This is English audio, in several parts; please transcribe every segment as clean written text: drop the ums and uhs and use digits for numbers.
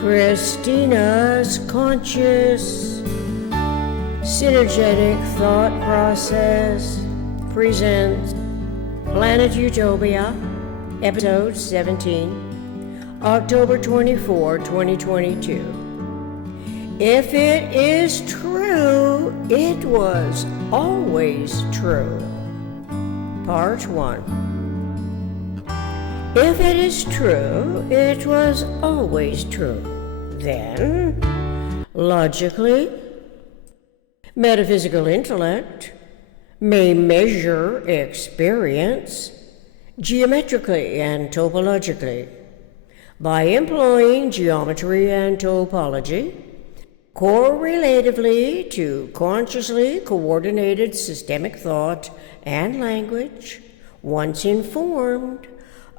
Christina's conscious, synergetic thought process presents Planet Utopia, episode 17, October 24, 2022. If it is true, it was always true. Part 1. If it is true, it was always true, then, logically, metaphysical intellect may measure experience geometrically and topologically by employing geometry and topology correlatively to consciously coordinated systemic thought and language, once informed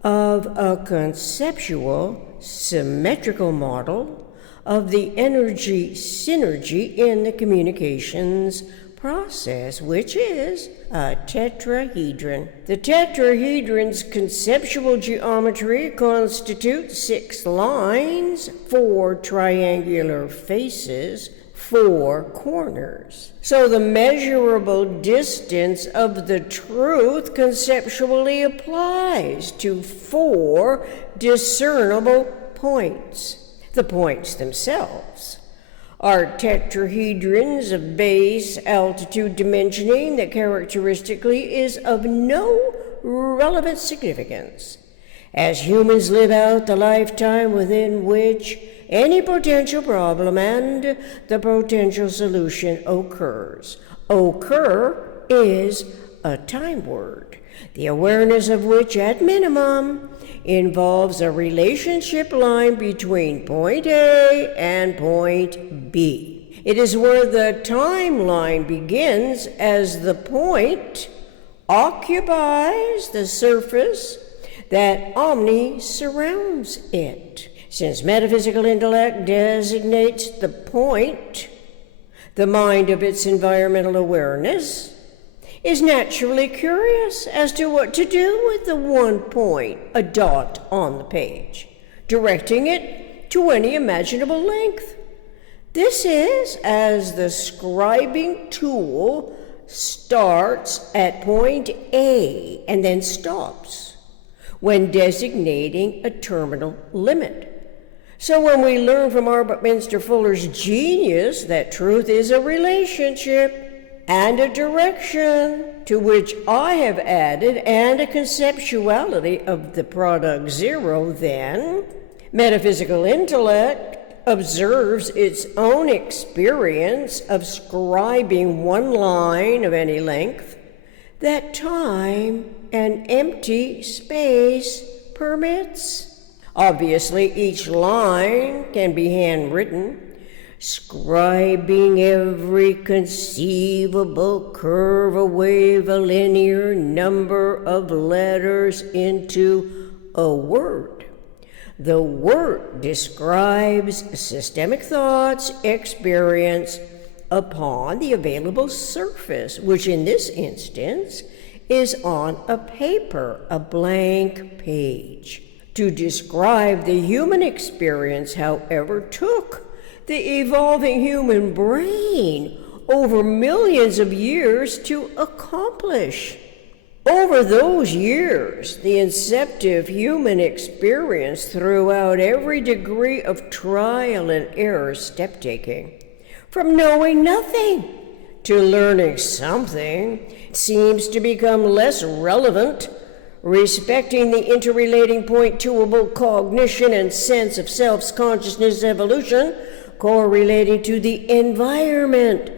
of a conceptual symmetrical model of the energy synergy in the communications process, which is a tetrahedron. The tetrahedron's conceptual geometry constitutes 6 lines, 4 triangular faces, 4 corners. So the measurable distance of the truth conceptually applies to 4 discernible points. The points themselves are tetrahedrons of base altitude dimensioning that characteristically is of no relevant significance, as humans live out the lifetime within which any potential problem and the potential solution occurs. Occur is a time word, the awareness of which, at minimum, involves a relationship line between point A and point B. It is where the timeline begins as the point occupies the surface that surrounds it. Since metaphysical intellect designates the point, the mind of its environmental awareness is naturally curious as to what to do with the one point, a dot on the page, directing it to any imaginable length. This is as the scribing tool starts at point A and then stops when designating a terminal limit. So when we learn from Arbuthnot Fuller's genius that truth is a relationship and a direction, to which I have added, and a conceptuality of the product zero, then metaphysical intellect observes its own experience of scribing one line of any length that time and empty space permits. Obviously, each line can be handwritten, scribing every conceivable curve, a wave, a linear number of letters into a word. The word describes systemic thoughts experience upon the available surface, which in this instance is on a paper, a blank page. To describe the human experience, however, took the evolving human brain over millions of years to accomplish. Over those years, the inceptive human experience throughout every degree of trial and error step-taking, from knowing nothing to learning something, seems to become less relevant, respecting the interrelating point-toable cognition and sense of self-consciousness evolution, correlating to the environment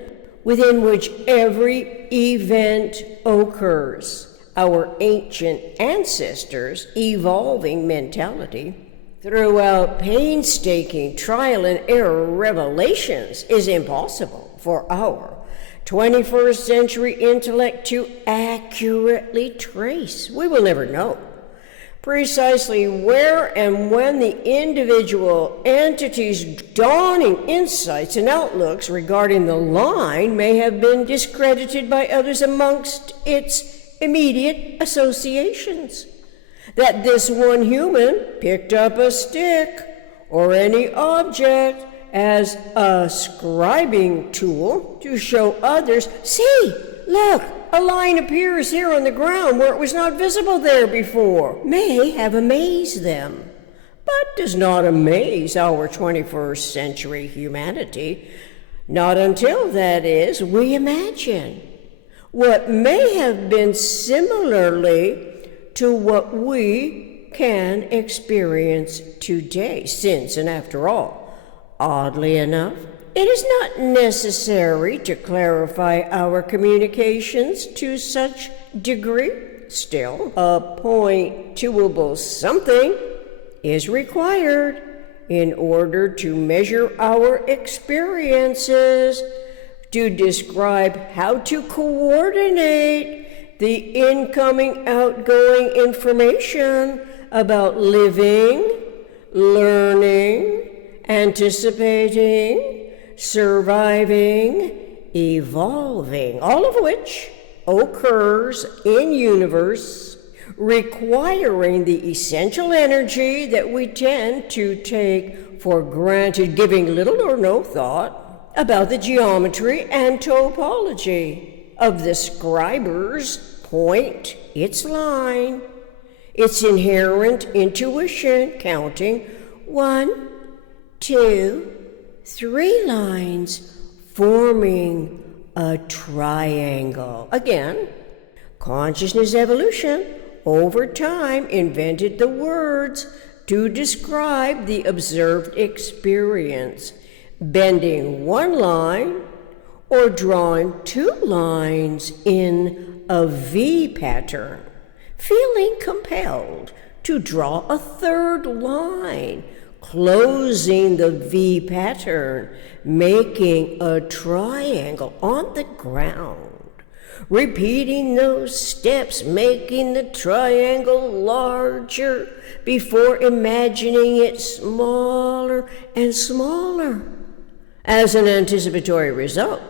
within which every event occurs. Our ancient ancestors' evolving mentality, throughout painstaking trial and error revelations, is impossible for our 21st century intellect to accurately trace. We will never know precisely where and when the individual entity's dawning insights and outlooks regarding the line may have been discredited by others amongst its immediate associations. That this one human picked up a stick or any object as a scribing tool to show others, see, look, a line appears here on the ground where it was not visible there before, may have amazed them, but does not amaze our 21st century humanity, not until, that is, we imagine what may have been similarly to what we can experience today, since, and after all, oddly enough, it is not necessary to clarify our communications to such degree. Still, a pointable something is required in order to measure our experiences, to describe how to coordinate the incoming, outgoing information about living, learning, anticipating, surviving, evolving, all of which occurs in universe, requiring the essential energy that we tend to take for granted, giving little or no thought about the geometry and topology of the scriber's point, its line, its inherent intuition, counting 1, 2, 3 lines, forming a triangle. Again, consciousness evolution over time invented the words to describe the observed experience, bending one line or drawing 2 lines in a V pattern, feeling compelled to draw a 3rd line, closing the V pattern, making a triangle on the ground, repeating those steps, making the triangle larger before imagining it smaller and smaller. As an anticipatory result,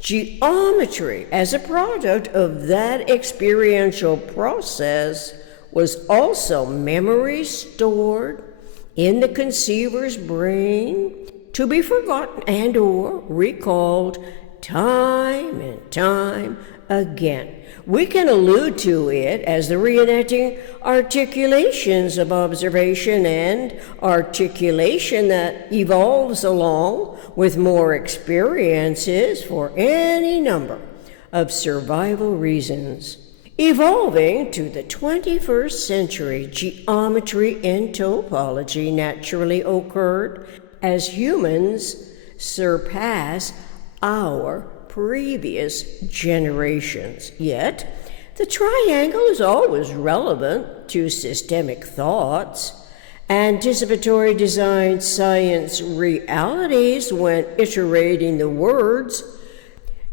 geometry as a product of that experiential process was also memory stored in the conceiver's brain to be forgotten and or recalled time and time again. We can allude to it as the reenacting articulations of observation and articulation that evolves along with more experiences for any number of survival reasons. Evolving to the 21st century, geometry and topology naturally occurred as humans surpass our previous generations. Yet, the triangle is always relevant to systemic thoughts, anticipatory design science realities when iterating the words.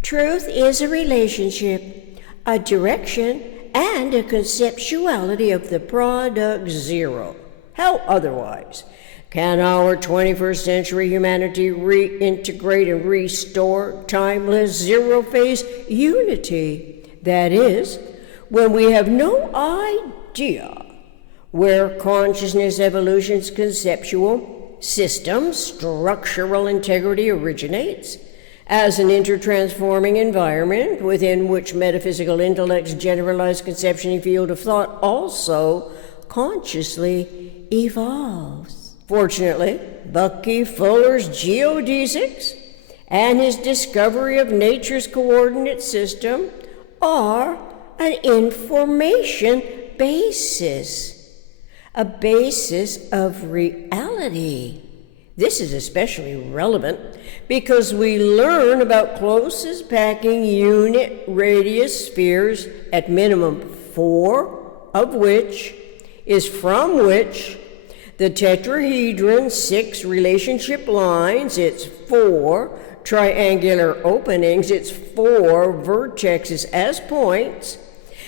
Truth is a relationship, a direction, and a conceptuality of the product zero. How otherwise can our 21st century humanity reintegrate and restore timeless zero-phase unity? That is, when we have no idea where consciousness evolution's conceptual system, structural integrity originates, as an intertransforming environment within which metaphysical intellect's generalized conception and field of thought also consciously evolves. Fortunately, Bucky Fuller's geodesics and his discovery of nature's coordinate system are an information basis, a basis of reality. This is especially relevant because we learn about closest packing unit radius spheres at minimum 4 of which is from which the tetrahedron 6 relationship lines, its 4 triangular openings, its 4 vertexes as points,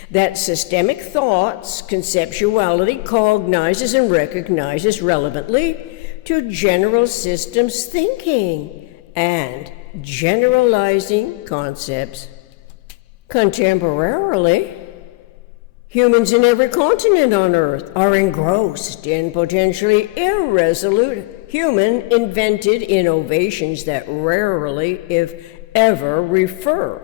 that systemic thoughts, conceptuality cognizes and recognizes relevantly to general systems thinking and generalizing concepts. Contemporarily, Humans in every continent on Earth are engrossed in potentially irresolute human-invented innovations that rarely, if ever, refer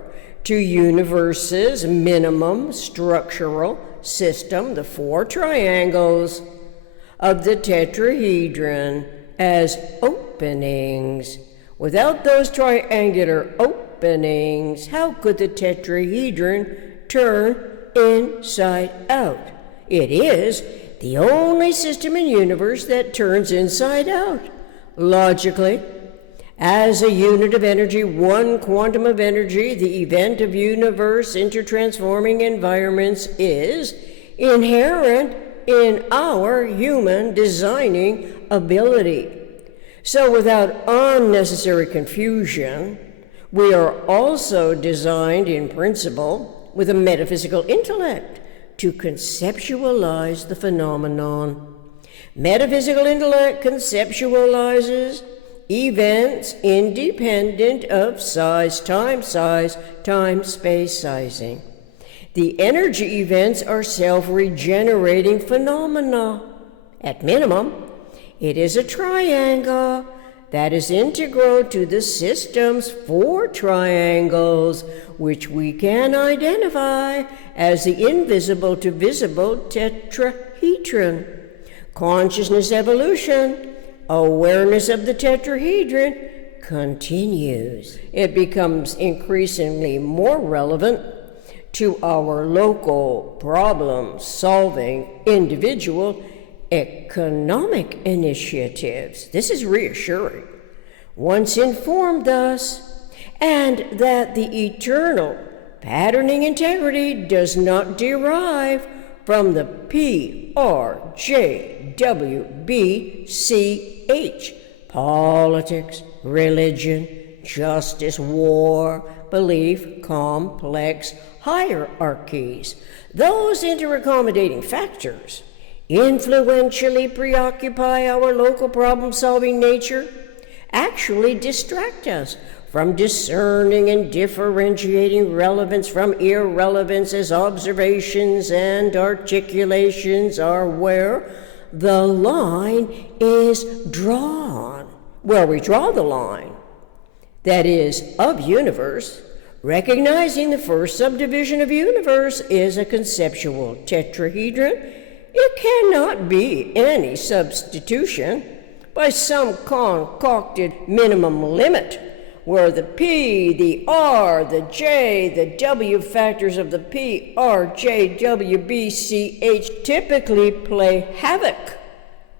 to universe's minimum structural system, the four triangles of the tetrahedron, as openings. Without those triangular openings, how could the tetrahedron turn inside out? It is the only system in universe that turns inside out. Logically, as a unit of energy, one quantum of energy, the event of universe intertransforming environments is inherent in our human designing ability. So without unnecessary confusion, we are also designed in principle with a metaphysical intellect to conceptualize the phenomenon. Metaphysical intellect conceptualizes events independent of size, time, space, sizing. The energy events are self-regenerating phenomena. At minimum, it is a triangle that is integral to the system's four triangles, which we can identify as the invisible to visible tetrahedron. Consciousness evolution, awareness of the tetrahedron, continues. It becomes increasingly more relevant to our local problem-solving individual economic initiatives. This is reassuring. Once informed thus, and that the eternal patterning integrity does not derive from the PRJWBCH, politics, religion, justice, war, belief, complex hierarchies. Those interaccommodating factors influentially preoccupy our local problem-solving nature, actually distract us from discerning and differentiating relevance from irrelevance, as observations and articulations are where the line is drawn. Where we draw the line, that is, of universe, recognizing the first subdivision of universe is a conceptual tetrahedron, it cannot be any substitution by some concocted minimum limit where the P, the R, the J, the W factors of the P, R, J, W, B, C, H typically play havoc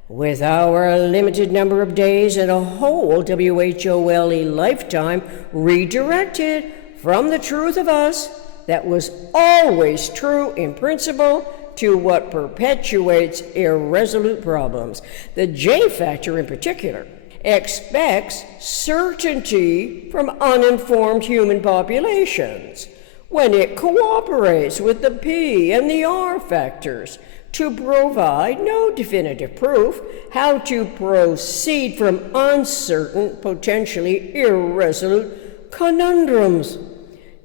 with our limited number of days and a whole WHOLE lifetime redirected from the truth of us that was always true in principle to what perpetuates irresolute problems. The J factor in particular expects certainty from uninformed human populations when it cooperates with the P and the R factors to provide no definitive proof how to proceed from uncertain, potentially irresolute conundrums.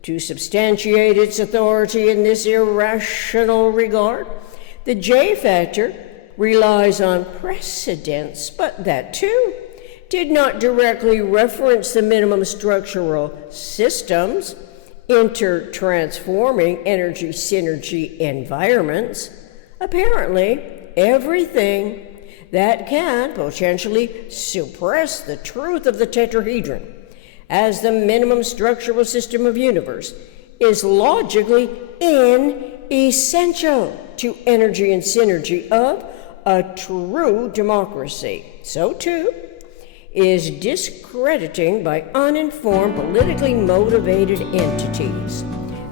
To substantiate its authority in this irrational regard, the J factor relies on precedents, but that too did not directly reference the minimum structural systems, intertransforming energy synergy environments. Apparently, everything that can potentially suppress the truth of the tetrahedron as the minimum structural system of universe is logically inessential to energy and synergy of a true democracy. So too is discrediting by uninformed, politically motivated entities.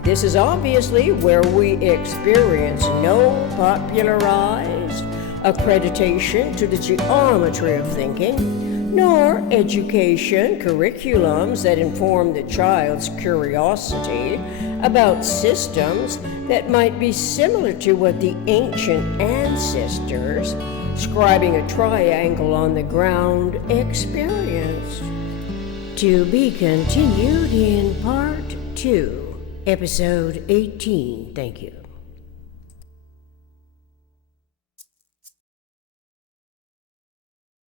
This is obviously where we experience no popularized accreditation to the geometry of thinking, nor education curriculums that inform the child's curiosity about systems that might be similar to what the ancient ancestors, scribing a triangle on the ground, experienced. To be continued in Part 2, Episode 18. Thank you.